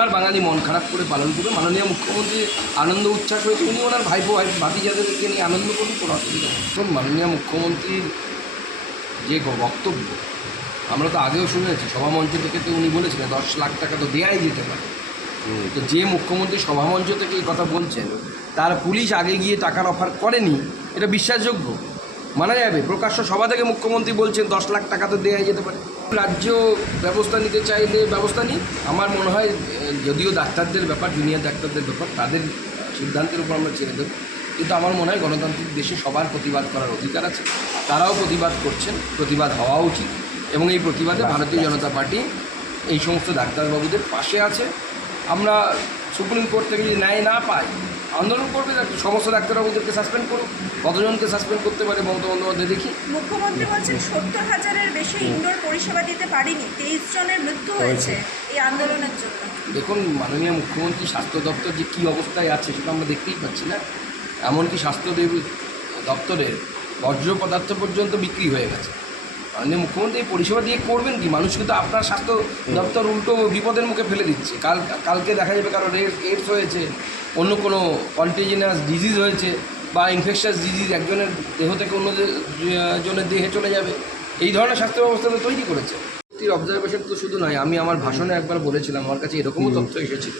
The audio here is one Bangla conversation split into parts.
এবার বাঙালি মন খারাপ করে পালন করবে। মাননীয় মুখ্যমন্ত্রী আনন্দ উচ্ছ্বাস হয়েছে উনি ওনার ভাইপো ভাই ভাতিজাদেরকে নিয়ে আনন্দ করুন কোনো অসুবিধা নেই। মাননীয় মুখ্যমন্ত্রীর যে বক্তব্য আমরা তো আগেও শুনেছি সভামঞ্চ থেকে তো উনি বলেছিলেন দশ লাখ টাকা তো দেয়াই যেতে পারে। তো যে মুখ্যমন্ত্রী সভামঞ্চ থেকে এই কথা বলছেন তার পুলিশ আগে গিয়ে টাকার অফার করেনি এটা বিশ্বাসযোগ্য? মানা যাবে? প্রকাশ্য সভা থেকে মুখ্যমন্ত্রী বলছেন দশ লাখ টাকা তো দেওয়া যেতে পারে। রাজ্য ব্যবস্থা নিতে চাইলে ব্যবস্থা নিই আমার মনে হয় যদিও ডাক্তারদের ব্যাপার জুনিয়র ডাক্তারদের ব্যাপার তাদের সিদ্ধান্তের উপর আমরা ছেড়ে দেবো। কিন্তু আমার মনে হয় গণতান্ত্রিক দেশে সবার প্রতিবাদ করার অধিকার আছে। তারাও প্রতিবাদ করছেন প্রতিবাদ হওয়া উচিত। এবং এই প্রতিবাদে ভারতীয় জনতা পার্টি এই সমস্ত ডাক্তারবাবুদের পাশে আছে। আমরা সুপ্রিম কোর্ট থেকে যদি ন্যায় না পাই আন্দোলন করবে সমস্ত ডাক্তারবাবুদেরকে সাসপেন্ড করুক কতজনকে সাসপেন্ড করতে পারে মমতা বন্দ্যোপাধ্যায় দেখি। মুখ্যমন্ত্রী বলছেন সত্তর হাজারের বেশি ইনডোর পরিষেবা দিতে পারিনি তেইশ জনের মৃত্যু হয়েছে। এই আন্দোলনের জন্য। দেখুন মাননীয় মুখ্যমন্ত্রী স্বাস্থ্য দপ্তর যে কী অবস্থায় আছে সেটা আমরা দেখতেই পাচ্ছি না। এমনকি স্বাস্থ্য দপ্তরের বর্জ্য পদার্থ পর্যন্ত বিক্রি হয়ে গেছে। মাননীয় মুখ্যমন্ত্রী এই পরিষেবা দিয়ে করবেন কি? মানুষ কিন্তু আপনার স্বাস্থ্য দপ্তর উল্টো বিপদের মুখে ফেলে দিচ্ছে। কাল কালকে দেখা যাবে কারও এডস হয়েছে অন্য কোনো কন্টিজিনাস ডিজিজ হয়েছে বা ইনফেকশাস ডিজিজ একজনের দেহ থেকে অন্য জনের দেহে চলে যাবে। এই ধরনের স্বাস্থ্য ব্যবস্থা তো তৈরি করেছে। অবজারভেশন তো শুধু নয় আমি আমার ভাষণে একবার বলেছিলাম আমার কাছে এরকমও তথ্য এসেছিল।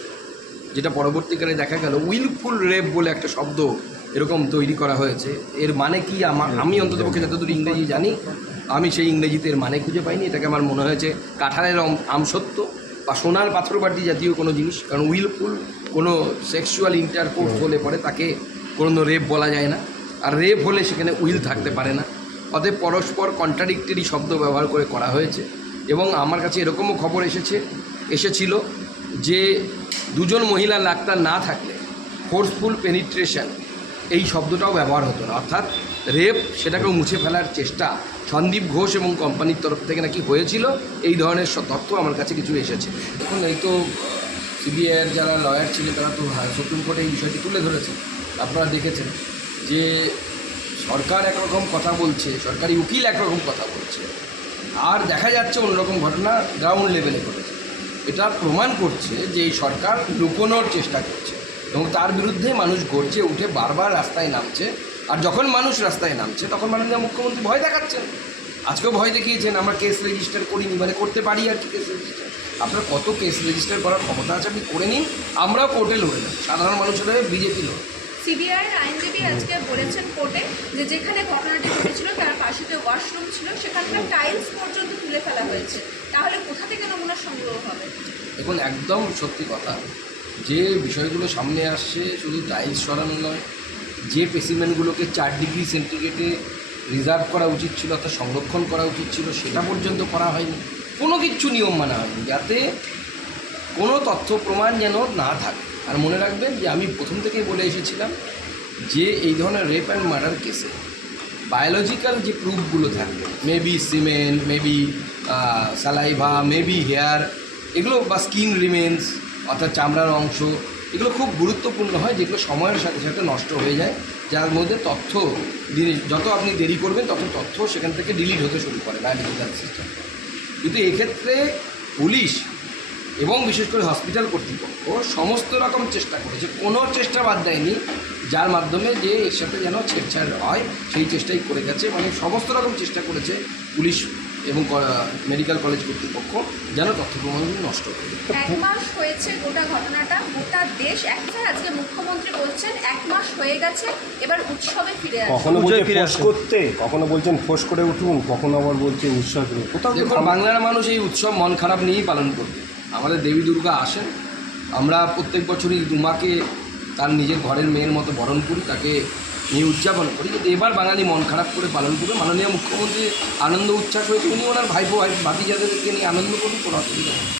যেটা পরবর্তীকালে দেখা গেল উইলফুল রেপ বলে একটা শব্দ এরকম তৈরি করা হয়েছে। এর মানে কি? আমার আমি অন্ততপক্ষে যতদূর ইংরেজি জানি আমি সেই ইংরেজিতে এর মানে খুঁজে পাইনি। এটাকে আমার মনে হয়েছে কাঁঠালের আম- আমসত্ব বা সোনার পাথরবাটি জাতীয় কোনো জিনিস। কারণ উইলফুল কোনো সেক্সুয়াল ইন্টারকোর্স হলে পরে তাকে কোনো রেপ বলা যায় না। আর রেপ হলে সেখানে উইল থাকতে পারে না। অতএব পরস্পর কন্ট্রাডিক্টরি শব্দ ব্যবহার করে করা হয়েছে। এবং আমার কাছে এরকমও খবর এসেছে এসেছিল যে দুজন মহিলা ডাক্তার না থাকলে ফোর্সফুল পেনিট্রেশন এই শব্দটাও ব্যবহার হতো না। অর্থাৎ রেপ সেটাকেও মুছে ফেলার চেষ্টা সন্দীপ ঘোষ এবং কোম্পানির তরফ থেকে নাকি হয়েছিল, এই ধরনের তথ্য আমার কাছে কিছু এসেছে। এখন এই তো সিবিআইয়ের যারা লয়ার ছিলেন তারা তো সুপ্রিম কোর্টে এই বিষয়টি তুলে ধরেছেন আপনারা দেখেছেন যে সরকার একরকম কথা বলছে, সরকারি উকিল একরকম কথা বলছে। আর দেখা যাচ্ছে অন্যরকম ঘটনা গ্রাউন্ড লেভেলে ঘটেছে। এটা প্রমাণ করছে যে এই সরকার লুকোনোর চেষ্টা করছে এবং তার বিরুদ্ধে মানুষ গর্জে উঠে বারবার রাস্তায় নামছে। আর যখন মানুষ রাস্তায় নামছে, তখন মাননীয় মুখ্যমন্ত্রী ভয় দেখাচ্ছেন। আজকেও ভয় দেখিয়েছেন, আমরা কেস রেজিস্টার করিনি মানে করতে পারি আর কি কেস রেজিস্টার। আপনার কত কেস রেজিস্টার করার ক্ষমতা আছে আপনি করে নিন, আমরাও কোর্টে লড়ে নেব। সাধারণ মানুষের হয়ে বিজেপি লড়ে সিবিআই আইনজীবী আজকে বলেছেন কোর্টে যে যেখানে ঘটনাটি ঘটেছিল, তার পাশে যে ওয়াশরুম ছিল, সেখানকার টাইলস পর্যন্ত তুলে ফেলা হয়েছে। দেখুন একদম সত্যি কথা, যে বিষয়গুলো সামনে আসছে শুধু টাইলস সরানো নয়, যে পেসিমেন্টগুলোকে চার ডিগ্রি সেন্টিগ্রেডে রিজার্ভ করা উচিত ছিল অর্থাৎ সংরক্ষণ করা উচিত ছিল, সেটা পর্যন্ত করা হয়নি। কোনো কিচ্ছু নিয়ম মানা হয়নি, যাতে কোনো তথ্য প্রমাণ যেন না থাকে। আর মনে রাখবেন যে আমি প্রথম থেকেই বলে এসেছিলাম যে এই ধরনের রেপ অ্যান্ড মার্ডার কেসে বায়োলজিক্যাল যে প্রুফগুলো থাকবে, maybe semen, maybe saliva maybe hair এগুলো বা স্কিন রিমেন্স অর্থাৎ চামড়ার অংশ, এগুলো খুব গুরুত্বপূর্ণ হয়, যেগুলো সময়ের সাথে সাথে নষ্ট হয়ে যায়, যার মধ্যে তথ্য যত আপনি দেরি করবেন, তত তথ্য সেখান থেকে ডিলিট হতে শুরু করে বায়োলজিক্যাল সিস্টেম কিন্তু এক্ষেত্রে পুলিশ এবং বিশেষ করে হসপিটাল কর্তৃপক্ষ সমস্ত রকম চেষ্টা করেছে, কোনো চেষ্টা বাদ দেয়নি, যার মাধ্যমে যে এর সাথে যেন ছেড়ছাড় হয়, সেই চেষ্টাই করে গেছে মানে সমস্ত রকম চেষ্টা করেছে পুলিশ এবং মেডিকেল কলেজ কর্তৃপক্ষ যেন তথ্য প্রমাণগুলো নষ্ট করে এক মাস হয়েছে গোটা ঘটনাটা গোটা দেশ একসাথে আজকে মুখ্যমন্ত্রী বলছেন এক মাস হয়ে গেছে এবার উৎসবে ফিরে কখনো পুজোয় বলছে ফিরে ফোস করতে কখনো বলছেন ফোস করে উঠুন কখনো আবার বলছে উৎসব কোথাও তো বাংলার মানুষ এই উৎসব মন খারাপ নিয়েই পালন করবে। আমাদের দেবী দুর্গা আসেন আমরা প্রত্যেক বছরই দুমাকে তার নিজের ঘরের মেয়ের মতো বরণ করি তাকে নিয়ে উদযাপন করি। কিন্তু এবার বাঙালি মন খারাপ করে পালন করবে। মাননীয় মুখ্যমন্ত্রী আনন্দ উচ্ছ্বাস হয়েছে। উনি ওনার ভাইপো, ভাই ভাতিজাদেরকে নিয়ে আনন্দ করুন, কোনো অসুবিধা